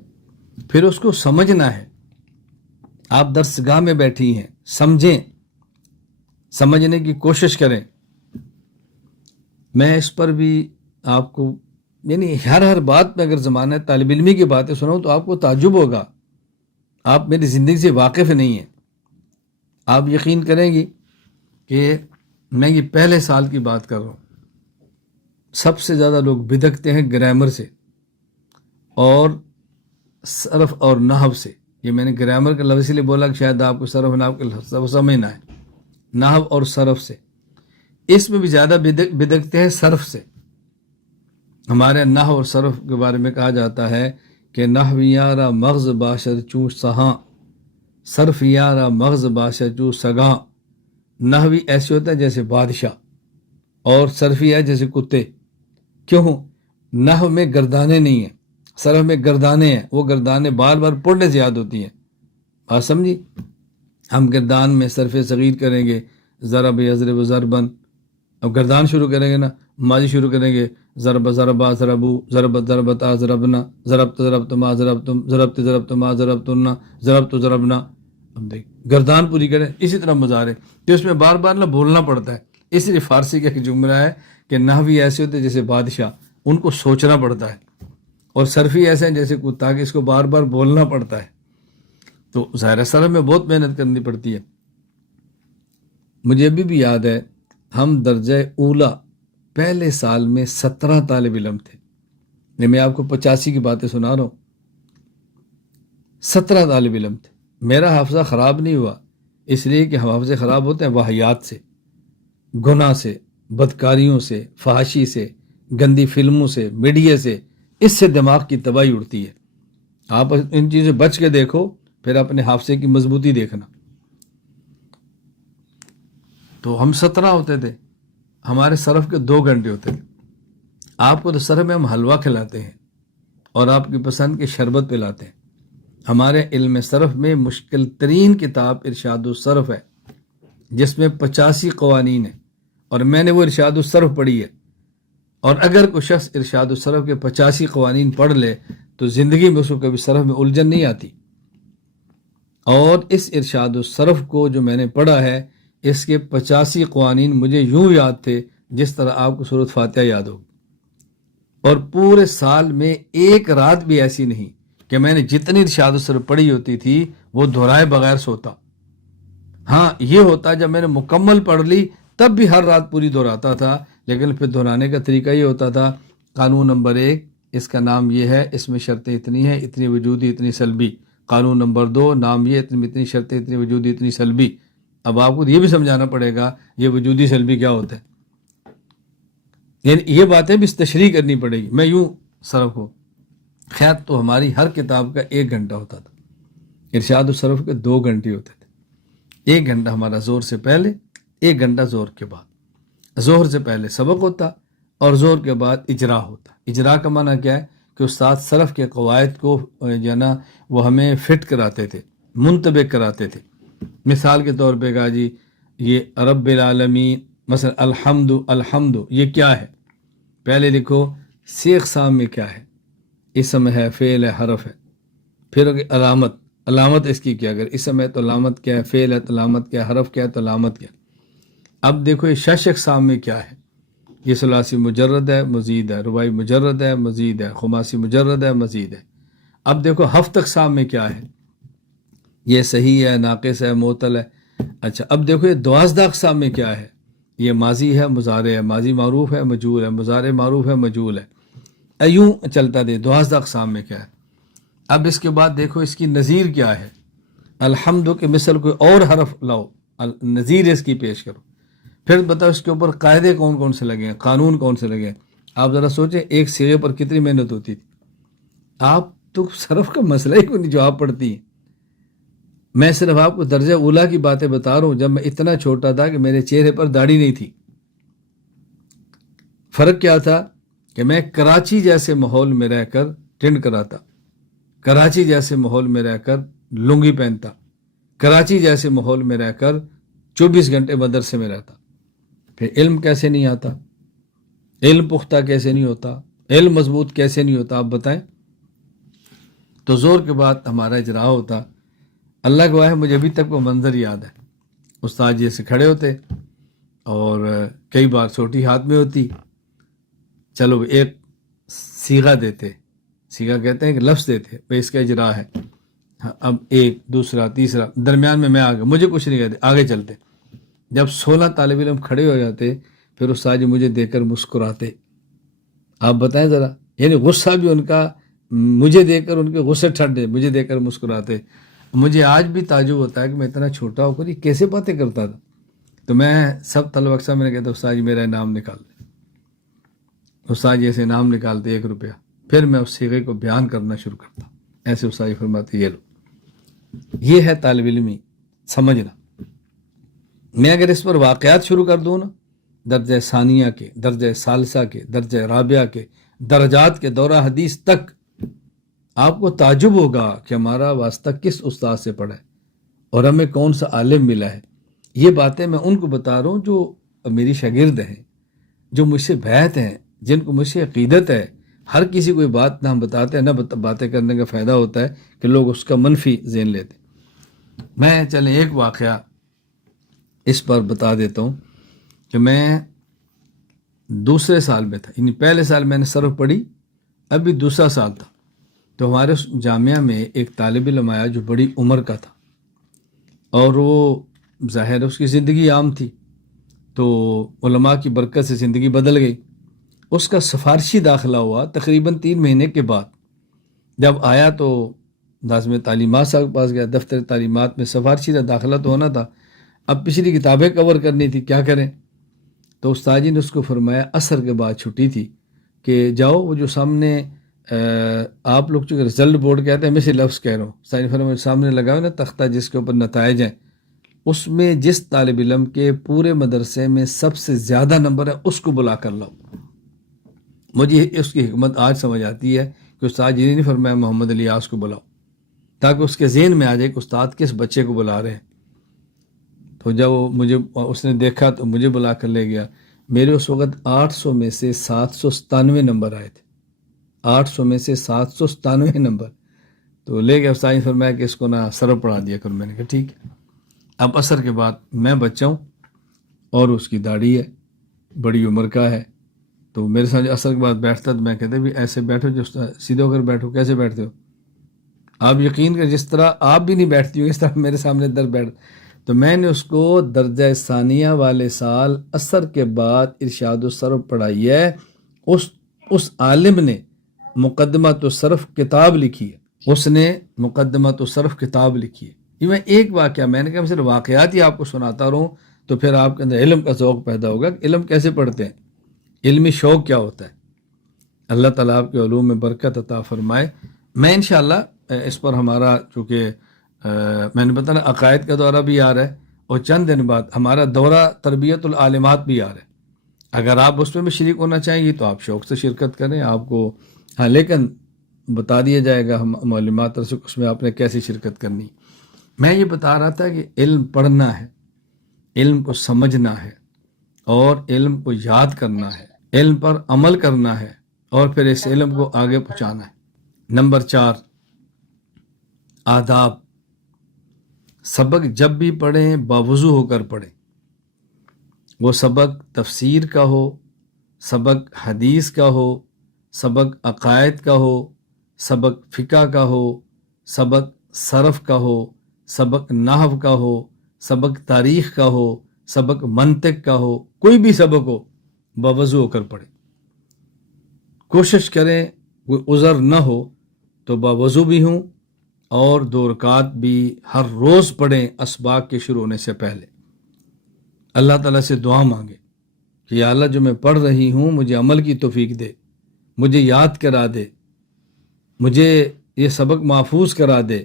پھر اس کو سمجھنا ہے. آپ درسگاہ میں بیٹھی ہیں، سمجھیں، سمجھنے کی کوشش کریں. میں اس پر بھی آپ کو یعنی ہر بات میں اگر زمانہ طالب علمی کی باتیں سناؤں تو آپ کو تعجب ہوگا. آپ میری زندگی سے واقف نہیں ہیں. آپ یقین کریں گی کہ میں یہ پہلے سال کی بات کر رہا ہوں. سب سے زیادہ لوگ بدکتے ہیں گرامر سے اور صرف اور نحو سے. یہ میں نے گرامر کا لفظ اس لیے بولا کہ شاید آپ کو صرف نحو کے لفظ سمجھ نہ آئے. نحو اور صرف سے، اس میں بھی زیادہ بدکتے ہیں صرف سے. ہمارے نحو اور صرف کے بارے میں کہا جاتا ہے کہ نحو یارا مغز باشد چوں سہاں، صرف یارا مغز باشد چوں سگاں. نحوی ایسے ہوتا ہے جیسے بادشاہ اور صرفی ہے جیسے کتے. کیوں؟ نحو میں گردانے نہیں ہیں، صرف میں گردانے ہیں. وہ گردانے بار بار پڑھنے سے یاد ہوتی ہیں. بات سمجھی؟ ہم گردان میں صرف صغیر کریں گے ضرب یضرب ضربن، اب گردان شروع کریں گے نا، ماضی شروع کریں گے ضرب ضربا ضربو، ضربت ضربتا ضربنا، ضربت ضربت ما ضربتم، ضربت ضربت ما ضربتن، ضربت ضربنا. اب دیکھ گردان پوری کریں. اسی طرح مضارع کہ اس میں بار بار نہ بولنا پڑتا ہے. اس لیے فارسی کا ایک جملہ ہے کہ نحوی ایسے ہوتے ہیں جیسے بادشاہ، ان کو سوچنا پڑتا ہے، اور صرفی ایسے ہیں جیسے کتا کہ اس کو بار بار بولنا پڑتا ہے. تو ظاہر صرف میں بہت محنت کرنی پڑتی ہے. مجھے ابھی بھی یاد ہے ہم درجہ اولا پہلے سال میں 17 طالب علم تھے. یہ میں آپ کو 85 کی باتیں سنا رہا ہوں. 17 طالب علم تھے. میرا حافظہ خراب نہیں ہوا اس لیے کہ حافظے خراب ہوتے ہیں واہیات سے، گناہ سے، بدکاریوں سے، فحاشی سے، گندی فلموں سے، میڈیا سے. اس سے دماغ کی تباہی اڑتی ہے. آپ ان چیزیں بچ کے دیکھو، پھر اپنے حافظے کی مضبوطی دیکھنا. تو ہم 17 ہوتے تھے. ہمارے صرف کے 2 گھنٹے ہوتے تھے. آپ کو تو صرف میں ہم حلوہ کھلاتے ہیں اور آپ کی پسند کے شربت پلاتے ہیں. ہمارے علم صرف میں مشکل ترین کتاب ارشاد الصرف ہے جس میں 85 قوانین ہیں، اور میں نے وہ ارشاد الصرف پڑھی ہے. اور اگر کوئی شخص ارشاد الصرف کے 85 قوانین پڑھ لے تو زندگی میں اس کو کبھی صرف میں الجھن نہیں آتی. اور اس ارشاد الصرف کو جو میں نے پڑھا ہے، اس کے 85 قوانین مجھے یوں یاد تھے جس طرح آپ کو سورۃ فاتحہ یاد ہوگی. اور پورے سال میں ایک رات بھی ایسی نہیں کہ میں نے جتنی ارشاد الصرف پڑھی ہوتی تھی وہ دہرائے بغیر سوتا. ہاں یہ ہوتا جب میں نے مکمل پڑھ لی تب بھی ہر رات پوری دہراتا تھا، لیکن پھر دہرانے کا طریقہ یہ ہوتا تھا. قانون نمبر 1 اس کا نام یہ ہے، اس میں شرطیں اتنی ہیں، اتنی وجودی اتنی سلبی. قانون نمبر 2 نام یہ، اتنی شرطیں اتنی وجودی اتنی سلبی. اب آپ کو یہ بھی سمجھانا پڑے گا یہ وجودی سلبی کیا ہوتا ہے، یعنی یہ باتیں بھی تشریح کرنی پڑے گی. میں یوں صرف ہو خیر تو ہماری ہر کتاب کا 1 گھنٹہ ہوتا تھا. ارشاد الصرف کے 2 گھنٹے ہوتے تھے. 1 گھنٹہ ہمارا زور سے پہلے، 1 گھنٹہ زور کے بعد. زہر سے پہلے سبق ہوتا اور زہر کے بعد اجرا ہوتا. اجرا کا معنی کیا ہے کہ استاد صرف کے قواعد کو جو ہے نا وہ ہمیں فٹ کراتے تھے، منطبق کراتے تھے. مثال کے طور پہ کہا جی یہ رب العالمین، مثلا الحمد یہ کیا ہے، پہلے لکھو سی اقسام میں کیا ہے. اسم ہے، فعل ہے، حرف ہے. پھر علامت اس کی کیا، اگر اسم ہے تو علامت کیا ہے، فعل ہے تو علامت کیا ہے، حرف کیا ہے تو علامت کیا ہے. اب دیکھو یہ 6 اقسام میں کیا ہے. یہ ثلاثی مجرد ہے، مزید ہے، رباعی مجرد ہے، مزید ہے، خماسی مجرد ہے، مزید ہے. اب دیکھو 7 اقسام میں کیا ہے، یہ صحیح ہے، ناقص ہے، معطل ہے. اچھا اب دیکھو یہ 12 اقسام میں کیا ہے، یہ ماضی ہے، مضارع ہے، ماضی معروف ہے، مجہول ہے، مضارع معروف ہے، مجہول ہے. یوں چلتا دے 12 اقسام میں کیا ہے. اب اس کے بعد دیکھو اس کی نظیر کیا ہے. الحمد کے مثل کوئی اور حرف لاؤ، نظیر اس کی پیش کرو. پھر بتاؤ اس کے اوپر قاعدے کون کون سے لگے ہیں، قانون کون سے لگے ہیں. آپ ذرا سوچیں ایک صیغے پر کتنی محنت ہوتی تھی. آپ تو صرف کا مسئلہ ہی کوئی نہیں جو آپ پڑھتی ہیں. میں صرف آپ کو درجہ اولا کی باتیں بتا رہا ہوں. جب میں اتنا چھوٹا تھا کہ میرے چہرے پر داڑھی نہیں تھی. فرق کیا تھا کہ میں کراچی جیسے ماحول میں رہ کر ٹرینڈ کراتا، کراچی جیسے ماحول میں رہ کر لنگی پہنتا، کراچی جیسے ماحول میں رہ کر 24 گھنٹے مدرسے میں رہتا. پھر علم کیسے نہیں آتا، علم پختہ کیسے نہیں ہوتا، علم مضبوط کیسے نہیں ہوتا، آپ بتائیں. تو زور کے بعد ہمارا اجرا ہوتا. اللہ گواہ ہے مجھے ابھی تک وہ منظر یاد ہے. استاد جی سے کھڑے ہوتے اور کئی بار چھوٹی ہاتھ میں ہوتی، چلو ایک صیغہ دیتے، صیغہ کہتے ہیں کہ لفظ دیتے بھائی اس کا اجرا ہے. اب ایک دوسرا تیسرا، درمیان میں آگے مجھے کچھ نہیں کہتے، آگے چلتے. جب 16 طالب علم کھڑے ہو جاتے پھر استاد جی مجھے دیکھ کر مسکراتے. آپ بتائیں ذرا، یعنی غصہ بھی ان کا مجھے دیکھ کر، ان کے غصے ٹھنڈے مجھے دیکھ کر مسکراتے. مجھے آج بھی تعجب ہوتا ہے کہ میں اتنا چھوٹا ہو کر یہ کیسے باتیں کرتا تھا. تو میں سب طلبہ اکثر میں نے کہتا استاد جی میرا انعام نکال دیں. استاد جی ایسے انعام نکالتے 1 روپیہ، پھر میں اس صیغے کو بیان کرنا شروع کرتا. ایسے استاد جی فرماتے یہ لو. یہ ہے طالب علمی سمجھنا. میں اگر اس پر واقعات شروع کر دوں نا، درجہ ثانیہ کے، درجہ ثالثہ کے، درجہ رابعہ کے، درجات کے، دورہ حدیث تک، آپ کو تعجب ہوگا کہ ہمارا واسطہ کس استاد سے پڑھا ہے اور ہمیں کون سا عالم ملا ہے. یہ باتیں میں ان کو بتا رہا ہوں جو میری شاگرد ہیں، جو مجھ سے بیعت ہیں، جن کو مجھ سے عقیدت ہے. ہر کسی کو یہ بات نہ ہم بتاتے ہیں، نہ باتیں کرنے کا فائدہ ہوتا ہے کہ لوگ اس کا منفی ذہن لیتے. میں چلیں ایک واقعہ اس پر بتا دیتا ہوں کہ میں دوسرے سال میں تھا، یعنی پہلے سال میں نے صرف پڑھی، ابھی دوسرا سال تھا. تو ہمارے جامعہ میں ایک طالب علم آیا جو بڑی عمر کا تھا، اور وہ ظاہر اس کی زندگی عام تھی، تو علماء کی برکت سے زندگی بدل گئی. اس کا سفارشی داخلہ ہوا تقریباً 3 مہینے کے بعد. جب آیا تو ناظم تعلیمات صاحب کے پاس گیا، دفتر تعلیمات میں سفارشی کا داخلہ تو ہونا تھا، اب پچھلی کتابیں کور کرنی تھی، کیا کریں؟ تو استاد جی نے اس کو فرمایا، عصر کے بعد چھٹی تھی، کہ جاؤ وہ جو سامنے آپ لوگ چونکہ رزلٹ بورڈ کہتے ہیں، میں سے لفظ کہہ رہا ہوں، استاد نے فرمایا سامنے لگا ہوا نا تختہ جس کے اوپر نتائج ہیں، اس میں جس طالب علم کے پورے مدرسے میں سب سے زیادہ نمبر ہے اس کو بلا کر لاؤ. مجھے اس کی حکمت آج سمجھ آتی ہے کہ استاد جی نے نہیں فرمایا محمد الیاس کو بلاؤ، تاکہ اس کے ذہن میں آ جائے کہ استاد کس بچے کو بلا رہے ہیں. تو جب اس نے دیکھا تو مجھے بلا کر لے گیا. میرے اس وقت 800 میں سے 797 نمبر آئے تھے، 800 میں سے 797 نمبر. تو لے گیا، استاد نے فرمایا کہ اس کو نا سرب پڑھا دیا کرو. میں نے کہا ٹھیک ہے. اب عصر کے بعد میں بچہ ہوں اور اس کی داڑھی ہے، بڑی عمر کا ہے، تو میرے ساتھ عصر کے بعد بیٹھتا تو میں کہتا بھی ایسے بیٹھو، جو سیدھے ہو کر بیٹھو. کیسے بیٹھتے ہو آپ؟ یقین کر جس طرح آپ بھی نہیں بیٹھتی ہو اس طرح میرے سامنے در بیٹھ. تو میں نے اس کو درجہ ثانیہ والے سال عصر کے بعد ارشاد الصرف پڑھائی ہے. اس عالم نے مقدمۃ الصرف کتاب لکھی ہے، اس نے مقدمۃ الصرف کتاب لکھی ہے. یہ میں ایک واقعہ، میں نے کہا میں صرف واقعات ہی آپ کو سناتا رہوں تو پھر آپ کے اندر علم کا ذوق پیدا ہوگا کہ علم کیسے پڑھتے ہیں، علمی شوق کیا ہوتا ہے. اللہ تعالیٰ آپ کے علوم میں برکت عطا فرمائے. میں انشاءاللہ اس پر ہمارا چونکہ میں نے بتایا عقائد کا دورہ بھی آ رہا ہے، اور چند دن بعد ہمارا دورہ تربیت العالمات بھی آ رہا ہے. اگر آپ اس میں بھی شریک ہونا چاہیں گی تو آپ شوق سے شرکت کریں. آپ کو لیکن بتا دیا جائے گا ہم معلومات اس میں آپ نے کیسی شرکت کرنی. میں یہ بتا رہا تھا کہ علم پڑھنا ہے، علم کو سمجھنا ہے، اور علم کو یاد کرنا ہے، علم پر عمل کرنا ہے، اور پھر اس علم کو آگے پہنچانا ہے. نمبر 4، آداب. سبق جب بھی پڑھیں باوضو ہو کر پڑھیں. وہ سبق تفسیر کا ہو، سبق حدیث کا ہو، سبق عقائد کا ہو، سبق فقہ کا ہو، سبق صرف کا ہو، سبق نحو کا ہو، سبق تاریخ کا ہو، سبق منطق کا ہو، کوئی بھی سبق ہو باوضو ہو کر پڑھیں. کوشش کریں کوئی عذر نہ ہو تو باوضو بھی ہوں، اور 2 رکعات بھی ہر روز پڑھیں اسباق کے شروع ہونے سے پہلے. اللہ تعالیٰ سے دعا مانگے کہ یا اللہ جو میں پڑھ رہی ہوں مجھے عمل کی توفیق دے، مجھے یاد کرا دے، مجھے یہ سبق محفوظ کرا دے،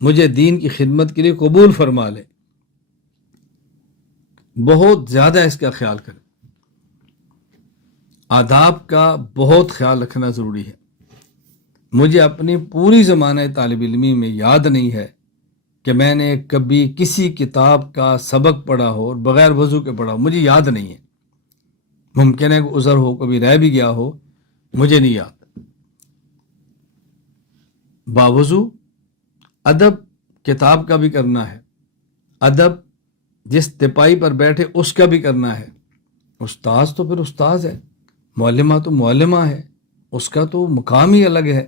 مجھے دین کی خدمت کے لیے قبول فرما لے. بہت زیادہ اس کا خیال کریں. آداب کا بہت خیال رکھنا ضروری ہے. مجھے اپنی پوری زمانہ طالب علمی میں یاد نہیں ہے کہ میں نے کبھی کسی کتاب کا سبق پڑھا ہو اور بغیر وضو کے پڑھا ہو. مجھے یاد نہیں ہے. ممکن ہے کہ عذر ہو، کبھی رہ بھی گیا ہو، مجھے نہیں یاد. باوضو ادب کتاب کا بھی کرنا ہے، ادب جس تپائی پر بیٹھے اس کا بھی کرنا ہے. استاذ تو پھر استاذ ہے، معلمہ تو معلمہ ہے، اس کا تو مقام ہی الگ ہے.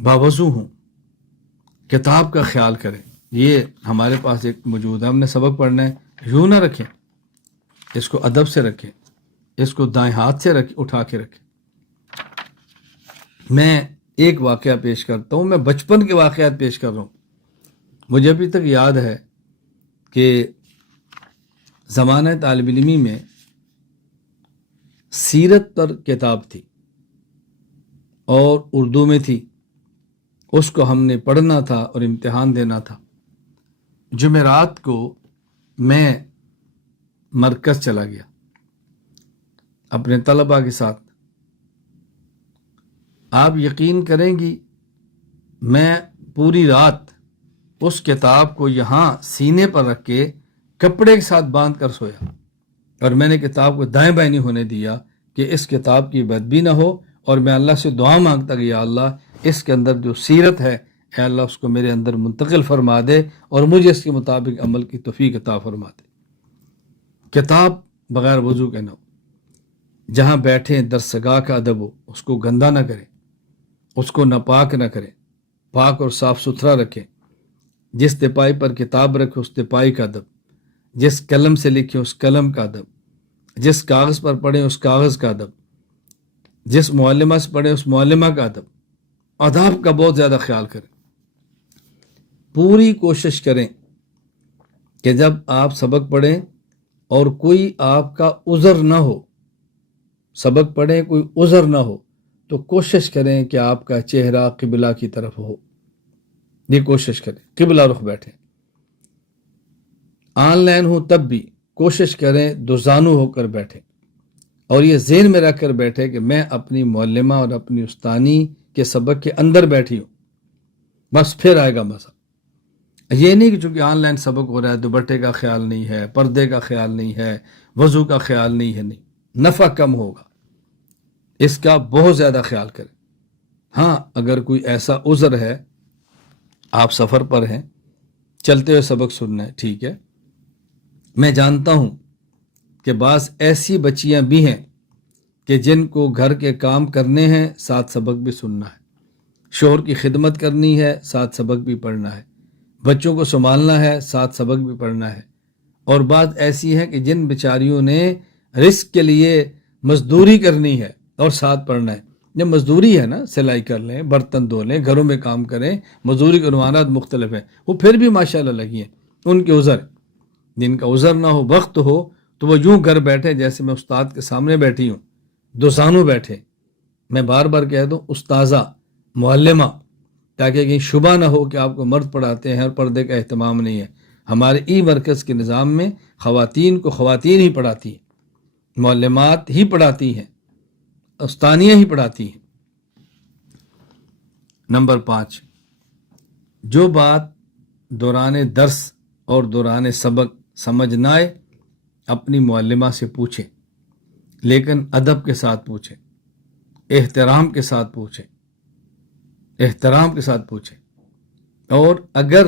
باوضو ہوں، کتاب کا خیال کریں. یہ ہمارے پاس ایک موجود ہے، ہم نے سبق پڑھنا ہے، یوں نہ رکھیں، اس کو ادب سے رکھیں، اس کو دائیں ہاتھ سے اٹھا کے رکھیں. میں ایک واقعہ پیش کرتا ہوں، میں بچپن کے واقعات پیش کر رہا ہوں. مجھے ابھی تک یاد ہے کہ زمانہ طالب علمی میں سیرت پر کتاب تھی اور اردو میں تھی. اس کو ہم نے پڑھنا تھا اور امتحان دینا تھا. جمعرات کو میں مرکز چلا گیا اپنے طلباء کے ساتھ. آپ یقین کریں گی میں پوری رات اس کتاب کو یہاں سینے پر رکھ کے کپڑے کے ساتھ باندھ کر سویا، اور میں نے کتاب کو دائیں بائیں نہیں ہونے دیا کہ اس کتاب کی بدبی نہ ہو. اور میں اللہ سے دعا مانگتا کہ یا اللہ اس کے اندر جو سیرت ہے اے اللہ اس کو میرے اندر منتقل فرما دے اور مجھے اس کے مطابق عمل کی توفیق عطا فرما دے. کتاب بغیر وضو کے نہ ہو. جہاں بیٹھیں درسگاہ کا ادب ہو، اس کو گندا نہ کریں، اس کو ناپاک نہ کریں، پاک اور صاف ستھرا رکھیں. جس تپائی پر کتاب رکھے اس تپائی کا ادب، جس قلم سے لکھے اس قلم کا ادب. جس کاغذ پر پڑھیں اس کاغذ کا ادب، جس معلمہ سے پڑھیں اس معلمہ کا ادب، آداب کا بہت زیادہ خیال کریں۔ پوری کوشش کریں کہ جب آپ سبق پڑھیں اور کوئی آپ کا عذر نہ ہو، سبق پڑھیں کوئی عذر نہ ہو، تو کوشش کریں کہ آپ کا چہرہ قبلہ کی طرف ہو۔ یہ کوشش کریں قبلہ رخ بیٹھیں۔ آن لائن ہوں تب بھی کوشش کریں دوزانو ہو کر بیٹھیں، اور یہ ذہن میں رکھ کر بیٹھے کہ میں اپنی معلمہ اور اپنی استانی کے سبق کے اندر بیٹھی ہوں، بس پھر آئے گا مزہ۔ یہ نہیں کہ چونکہ آن لائن سبق ہو رہا ہے دوپٹے کا خیال نہیں ہے، پردے کا خیال نہیں ہے، وضو کا خیال نہیں ہے، نہیں، نفع کم ہوگا، اس کا بہت زیادہ خیال کریں۔ ہاں اگر کوئی ایسا عذر ہے، آپ سفر پر ہیں، چلتے ہوئے سبق سننا ہے، ٹھیک ہے۔ میں جانتا ہوں کہ بعض ایسی بچیاں بھی ہیں کہ جن کو گھر کے کام کرنے ہیں، ساتھ سبق بھی سننا ہے، شوہر کی خدمت کرنی ہے، ساتھ سبق بھی پڑھنا ہے، بچوں کو سنبھالنا ہے، ساتھ سبق بھی پڑھنا ہے، اور بعض ایسی ہیں کہ جن بیچاریوں نے رزق کے لیے مزدوری کرنی ہے اور ساتھ پڑھنا ہے۔ جب مزدوری ہے نا، سلائی کر لیں، برتن دھو لیں، گھروں میں کام کریں، مزدوری کے عنوانات مختلف ہیں، وہ پھر بھی ماشاءاللہ لگی ہیں۔ ان کے عذر، جن کا عذر نہ ہو، وقت ہو، تو وہ یوں گھر بیٹھے جیسے میں استاد کے سامنے بیٹھی ہوں، دوسانو بیٹھے۔ میں بار بار کہہ دوں استاذہ، معلمہ، تاکہ کہیں شبہ نہ ہو کہ آپ کو مرد پڑھاتے ہیں اور پردے کا اہتمام نہیں ہے۔ ہمارے ای مرکز کے نظام میں خواتین کو خواتین ہی پڑھاتی ہیں، معلمات ہی پڑھاتی ہیں، استانیہ ہی پڑھاتی ہیں۔ نمبر 5، جو بات دوران درس اور دوران سبق سمجھ نہ آئے اپنی معلمہ سے پوچھیں، لیکن ادب کے ساتھ پوچھیں، احترام کے ساتھ پوچھیں، احترام کے ساتھ پوچھیں۔ اور اگر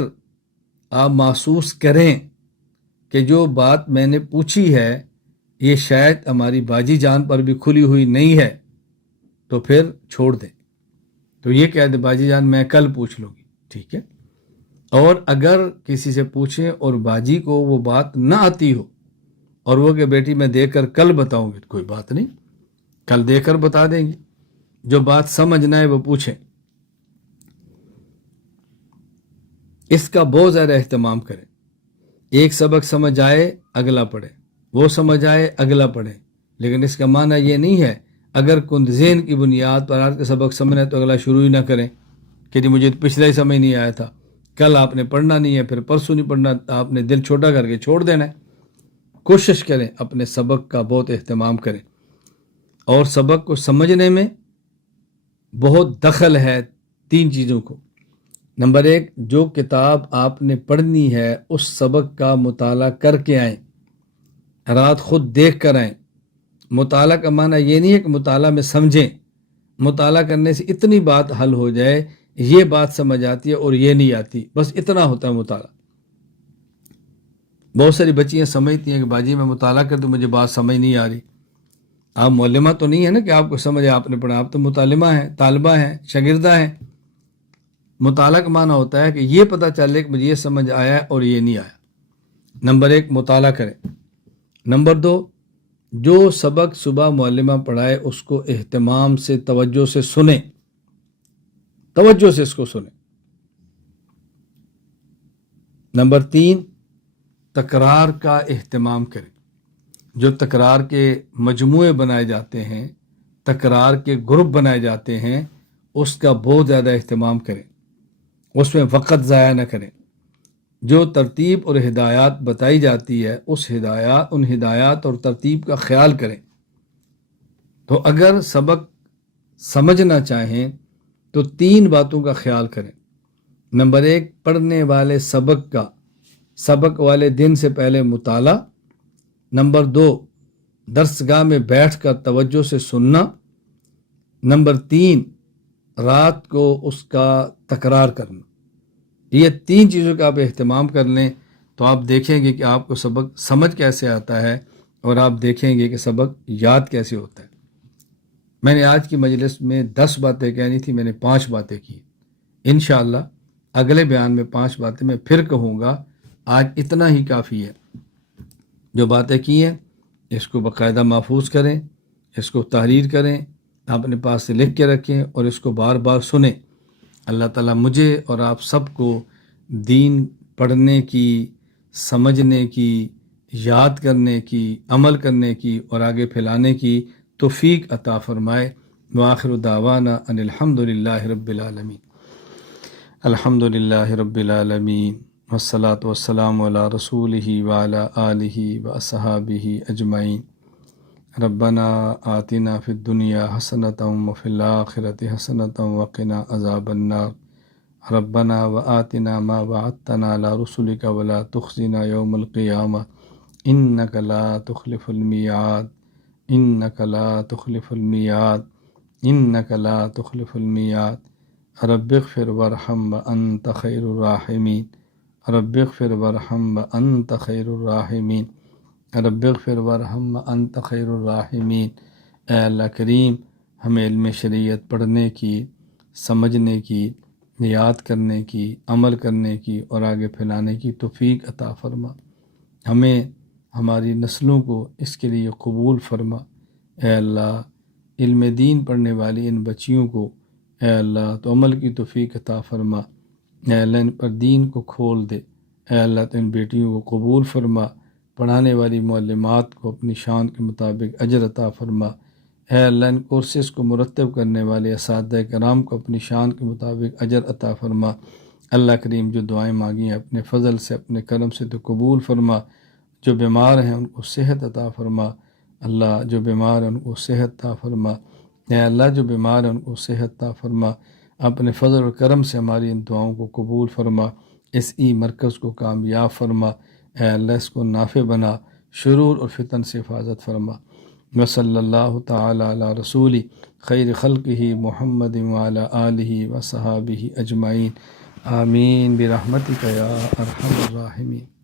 آپ محسوس کریں کہ جو بات میں نے پوچھی ہے یہ شاید ہماری باجی جان پر بھی کھلی ہوئی نہیں ہے، تو پھر چھوڑ دیں، تو یہ کہہ دیں باجی جان میں کل پوچھ لوں گی، ٹھیک ہے۔ اور اگر کسی سے پوچھیں اور باجی کو وہ بات نہ آتی ہو اور وہ کہ بیٹی میں دیکھ کر کل بتاؤں گی، کوئی بات نہیں، کل دیکھ کر بتا دیں گی۔ جو بات سمجھ نہ آئے وہ پوچھیں۔ اس کا بہت زیادہ اہتمام کریں۔ ایک سبق سمجھ آئے اگلا پڑھیں، وہ سمجھ آئے اگلا پڑھیں، لیکن اس کا معنی یہ نہیں ہے اگر کند ذہن کی بنیاد پر آج کا سبق سمجھنا ہے تو اگلا شروع ہی نہ کریں کہ جی مجھے پچھلا ہی سمجھ نہیں آیا تھا، کل آپ نے پڑھنا نہیں ہے، پھر پرسوں نہیں پڑھنا، آپ نے دل چھوٹا کر کے چھوڑ دینا ہے۔ کوشش کریں اپنے سبق کا بہت اہتمام کریں، اور سبق کو سمجھنے میں بہت دخل ہے 3 چیزوں کو۔ نمبر 1، جو کتاب آپ نے پڑھنی ہے اس سبق کا مطالعہ کر کے آئیں، رات خود دیکھ کر آئیں۔ مطالعہ کا معنی یہ نہیں ہے کہ مطالعہ میں سمجھیں، مطالعہ کرنے سے اتنی بات حل ہو جائے، یہ بات سمجھ آتی ہے اور یہ نہیں آتی، بس اتنا ہوتا ہے مطالعہ۔ بہت ساری بچیاں سمجھتی ہیں کہ باجی میں مطالعہ کر دوں مجھے بات سمجھ نہیں آ رہی۔ آپ معلمہ تو نہیں ہے نا کہ آپ کو سمجھ آپ نے پڑھا، آپ تو متعلمہ ہیں، طالبہ ہیں، شاگردہ ہیں۔ مطالعہ کا معنی ہوتا ہے کہ یہ پتہ چلے کہ مجھے یہ سمجھ آیا اور یہ نہیں آیا۔ نمبر 1، مطالعہ کریں۔ نمبر 2، جو سبق صبح معلمہ پڑھائے اس کو اہتمام سے، توجہ سے سنیں، توجہ سے اس کو سنیں۔ نمبر 3، تکرار کا اہتمام کریں۔ جو تکرار کے مجموعے بنائے جاتے ہیں، تکرار کے گروپ بنائے جاتے ہیں، اس کا بہت زیادہ اہتمام کریں، اس میں وقت ضائع نہ کریں۔ جو ترتیب اور ہدایات بتائی جاتی ہے ان ہدایات اور ترتیب کا خیال کریں۔ تو اگر سبق سمجھنا چاہیں تو 3 باتوں کا خیال کریں۔ نمبر 1، پڑھنے والے سبق والے دن سے پہلے مطالعہ۔ نمبر 2، درسگاہ میں بیٹھ کر توجہ سے سننا۔ نمبر 3، رات کو اس کا تکرار کرنا۔ یہ 3 چیزوں کا آپ اہتمام کر لیں تو آپ دیکھیں گے کہ آپ کو سبق سمجھ کیسے آتا ہے، اور آپ دیکھیں گے کہ سبق یاد کیسے ہوتا ہے۔ میں نے آج کی مجلس میں 10 باتیں کہنی تھی، میں نے 5 باتیں کی۔ انشاءاللہ اگلے بیان میں 5 باتیں میں پھر کہوں گا، آج اتنا ہی کافی ہے۔ جو باتیں کی ہیں اس کو باقاعدہ محفوظ کریں، اس کو تحریر کریں، اپنے پاس سے لکھ کے رکھیں اور اس کو بار بار سنیں۔ اللہ تعالیٰ مجھے اور آپ سب کو دین پڑھنے کی، سمجھنے کی، یاد کرنے کی، عمل کرنے کی اور آگے پھیلانے کی توفیق عطا فرمائے۔ وآخر دعوانا ان الحمد للہ رب العالمین۔ الحمد للہ رب العالمین والصلاة والسلام علی رسولہ وعلی آلہ واصحابہ اجمعین۔ ربنا آتنا فی الدنیا حسنۃ وفی الآخرۃ حسنۃ وقنا عذاب النار۔ ربنا وآتنا ما وعدتنا علی رسلک ولا تخزنا یوم القیامہ انک لا تخلف المیعاد انک لا تخلف المیعاد انک لا تخلف المیعاد۔ رب اغفر وارحم وانت خیر الراحمین۔ رب اغفر وارحم وانت خیر الراحمین۔ رب اغفر وارحم وانت خیر الراحمین۔ اے اللہ کریم، ہمیں علم شریعت پڑھنے کی، سمجھنے کی، یاد کرنے کی، عمل کرنے کی اور آگے پھیلانے کی توفیق عطا فرما۔ ہمیں، ہماری نسلوں کو اس کے لیے قبول فرما۔ اے اللہ، علم دین پڑھنے والی ان بچیوں کو اے اللہ تو عمل کی توفیق عطا فرما۔ اے اللہ ان پر دین کو کھول دے۔ اے اللہ تو ان بیٹیوں کو قبول فرما۔ پڑھانے والی معلمات کو اپنی شان کے مطابق اجر عطا فرما۔ اے اللہ ان کورسز کو مرتب کرنے والے اساتذہ کرام کو اپنی شان کے مطابق اجر عطا فرما۔ اللہ کریم، جو دعائیں مانگی ہیں اپنے فضل سے، اپنے کرم سے تو قبول فرما۔ جو بیمار ہیں ان کو صحت عطا فرما۔ اللہ، جو بیمار ہیں ان کو صحت عطا فرما۔ اے اللہ، جو بیمار ہیں ان کو صحت عطا فرما۔ اپنے فضل و کرم سے ہماری ان دعاؤں کو قبول فرما۔ اس مرکز کو کامیاب فرما۔ اے اللہ، اس کو نافع بنا، شرور اور فتن سے حفاظت فرما۔ وصلی اللہ تعالی علی رسول خیر خلقہ محمد وعلی آلہ وصحابہ اجمعین۔ آمین برحمتک یا ارحم الراحمین۔